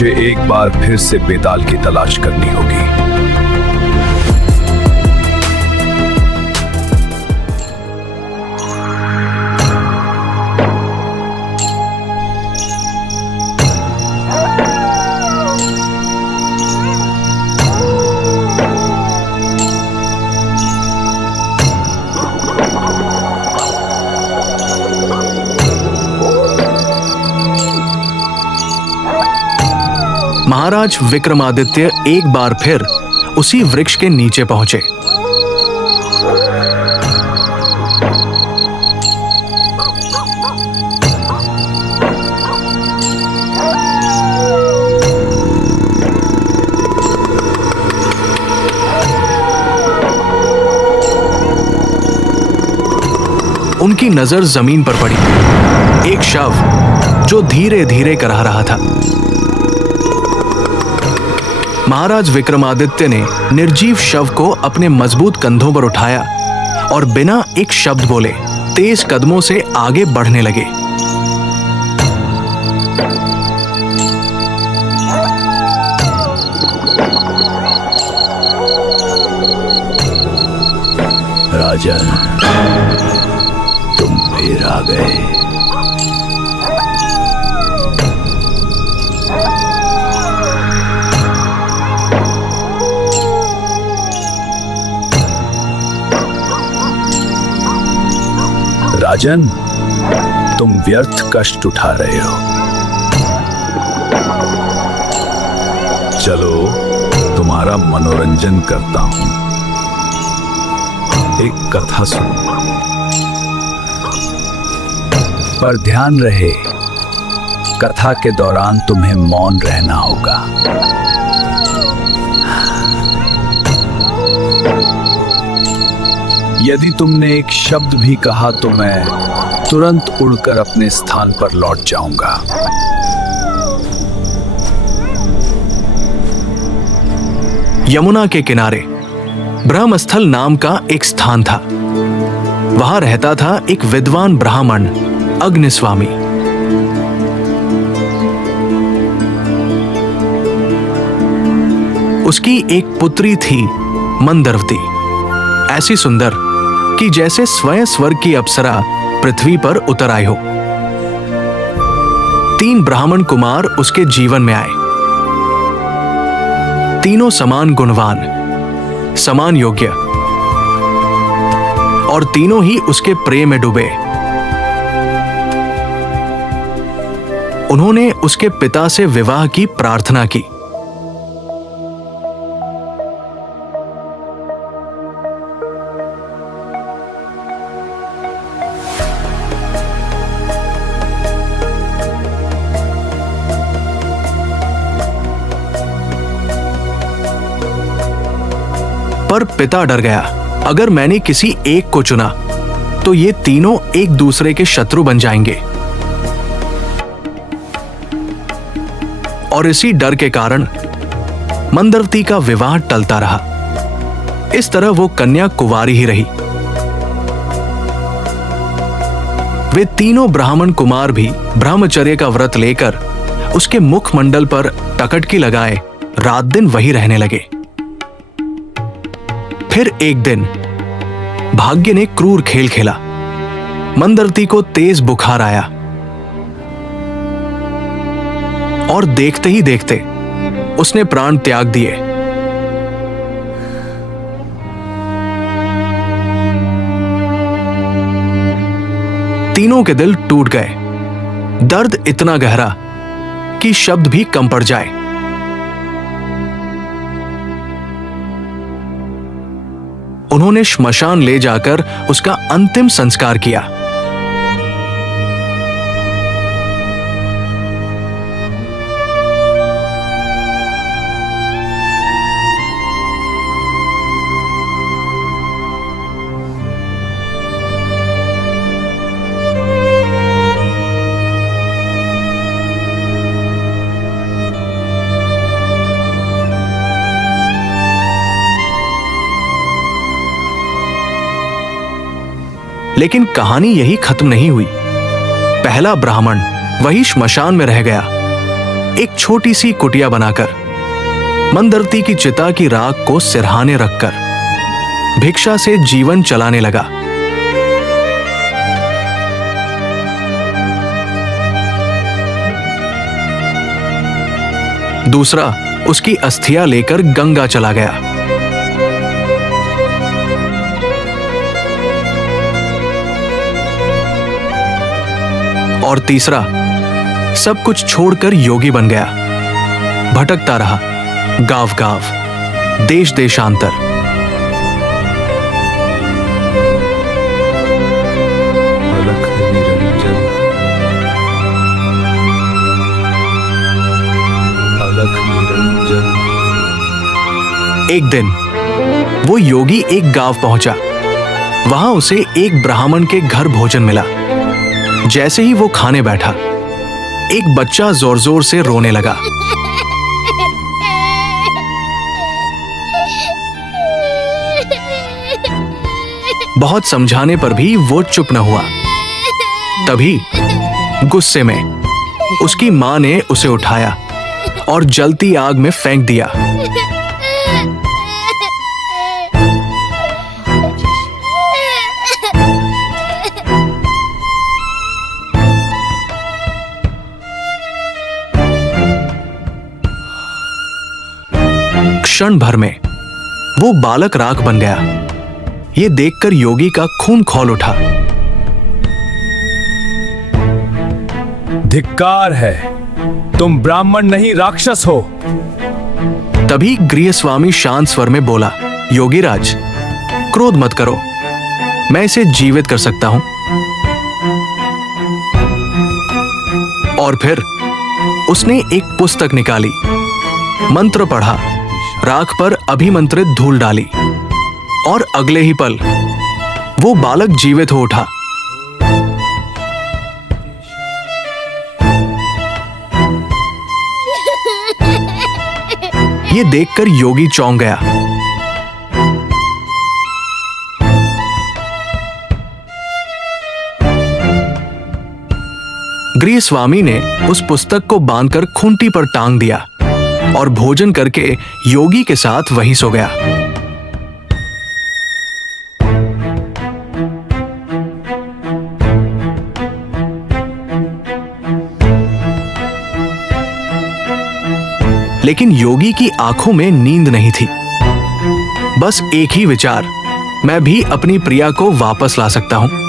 मुझे एक बार फिर से बेताल की तलाश करनी होगी। महाराज विक्रमादित्य एक बार फिर उसी वृक्ष के नीचे पहुंचे। उनकी नजर जमीन पर पड़ी। एक शव जो धीरे धीरे कराह रहा था। महाराज विक्रमादित्य ने निर्जीव शव को अपने मजबूत कंधों पर उठाया और बिना एक शब्द बोले तेज कदमों से आगे बढ़ने लगे। राजन, तुम फिर आ गए। राजन, तुम व्यर्थ कष्ट उठा रहे हो। चलो तुम्हारा मनोरंजन करता हूं। एक कथा सुनो, पर ध्यान रहे कथा के दौरान तुम्हें मौन रहना होगा। यदि तुमने एक शब्द भी कहा तो मैं तुरंत उड़कर अपने स्थान पर लौट जाऊंगा। यमुना के किनारे ब्रह्मस्थल नाम का एक स्थान था। वहां रहता था एक विद्वान ब्राह्मण अग्निस्वामी। उसकी एक पुत्री थी मंदरवती, ऐसी सुंदर कि जैसे स्वयं स्वर्ग की अप्सरा पृथ्वी पर उतर आई हो। 3 ब्राह्मण कुमार उसके जीवन में आए। तीनों समान गुणवान, समान योग्य और तीनों ही उसके प्रेम में डूबे। उन्होंने उसके पिता से विवाह की प्रार्थना की। पर पिता डर गया, अगर मैंने किसी एक को चुना तो ये तीनों एक दूसरे के शत्रु बन जाएंगे। और इसी डर के कारण मंदरवती का विवाह टलता रहा। इस तरह वो कन्या कुंवारी ही रही। वे तीनों ब्राह्मण कुमार भी ब्रह्मचर्य का व्रत लेकर उसके मुखमंडल पर टकटकी लगाए रात दिन वही रहने लगे। फिर एक दिन भाग्य ने क्रूर खेल खेला। मंदरवती को तेज बुखार आया और देखते ही देखते उसने प्राण त्याग दिए। तीनों के दिल टूट गए। दर्द इतना गहरा कि शब्द भी कम पड़ जाए। उन्होंने श्मशान ले जाकर उसका अंतिम संस्कार किया। लेकिन कहानी यही खत्म नहीं हुई। पहला ब्राह्मण वही श्मशान में रह गया एक छोटी सी कुटिया बनाकर मंदरती की चिता की राख को सिरहाने रखकर भिक्षा से जीवन चलाने लगा। दूसरा उसकी अस्थियां लेकर गंगा चला गया। और तीसरा सब कुछ छोड़कर योगी बन गया। भटकता रहा गांव गांव, देश देशांतर। अलख निरंजन, अलख निरंजन। एक दिन वो योगी एक गांव पहुंचा। वहां उसे एक ब्राह्मण के घर भोजन मिला। जैसे ही वो खाने बैठा, एक बच्चा जोर जोर से रोने लगा। बहुत समझाने पर भी वो चुप न हुआ। तभी गुस्से में उसकी मां ने उसे उठाया और जलती आग में फेंक दिया। क्षण भर में वो बालक राख बन गया। ये देखकर योगी का खून खौल उठा। धिक्कार है, तुम ब्राह्मण नहीं राक्षस हो। तभी गृहस्वामी शांत स्वर में बोला, योगीराज, क्रोध मत करो, मैं इसे जीवित कर सकता हूं। और फिर उसने एक पुस्तक निकाली, मंत्र पढ़ा, राख पर अभिमंत्रित धूल डाली और अगले ही पल वो बालक जीवित हो उठा। ये देखकर योगी चौंक गया। गृहस्वामी ने उस पुस्तक को बांधकर खूंटी पर टांग दिया और भोजन करके योगी के साथ वहीं सो गया। लेकिन योगी की आंखों में नींद नहीं थी। बस एक ही विचार, मैं भी अपनी प्रिया को वापस ला सकता हूं।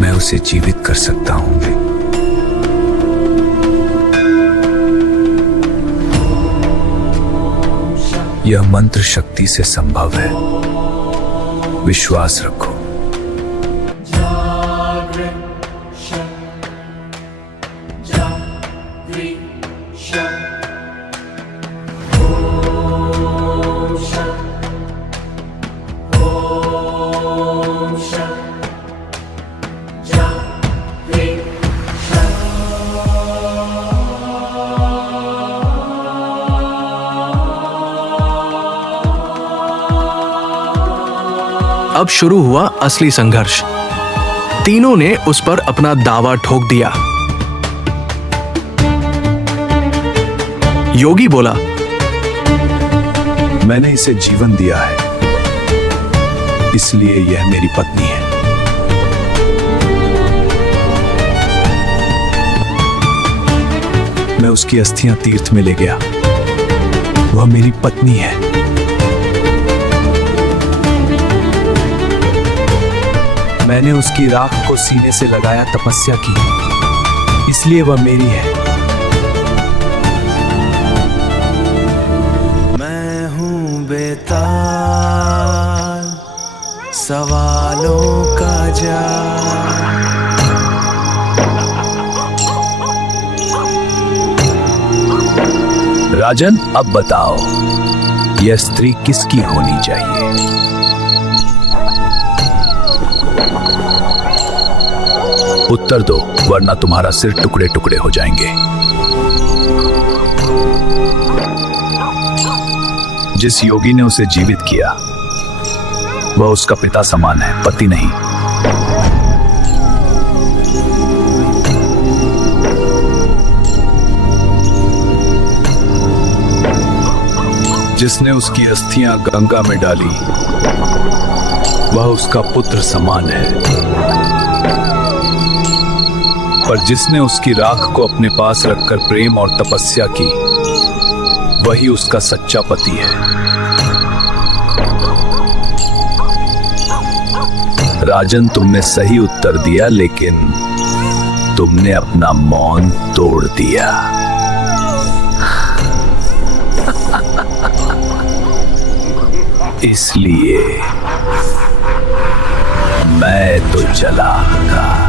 मैं उसे जीवित कर सकता हूं। यह मंत्र शक्ति से संभव है, विश्वास रखो। अब शुरू हुआ असली संघर्ष। तीनों ने उस पर अपना दावा ठोक दिया। योगी बोला, मैंने इसे जीवन दिया है, इसलिए यह मेरी पत्नी है। मैं उसकी अस्थियां तीर्थ में ले गया, वह मेरी पत्नी है। मैंने उसकी राख को सीने से लगाया, तपस्या की, इसलिए वह मेरी है। मैं हूँ बेताल सवालों का जाल। राजन, अब बताओ, यह स्त्री किसकी होनी चाहिए? उत्तर दो, वरना तुम्हारा सिर टुकड़े टुकड़े हो जाएंगे। जिस योगी ने उसे जीवित किया, वह उसका पिता समान है, पति नहीं। जिसने उसकी अस्थियां गंगा में डाली, वह उसका पुत्र समान है। पर जिसने उसकी राख को अपने पास रखकर प्रेम और तपस्या की, वही उसका सच्चा पति है। राजन, तुमने सही उत्तर दिया, लेकिन तुमने अपना मौन तोड़ दिया। इसलिए मैं तो चला गया।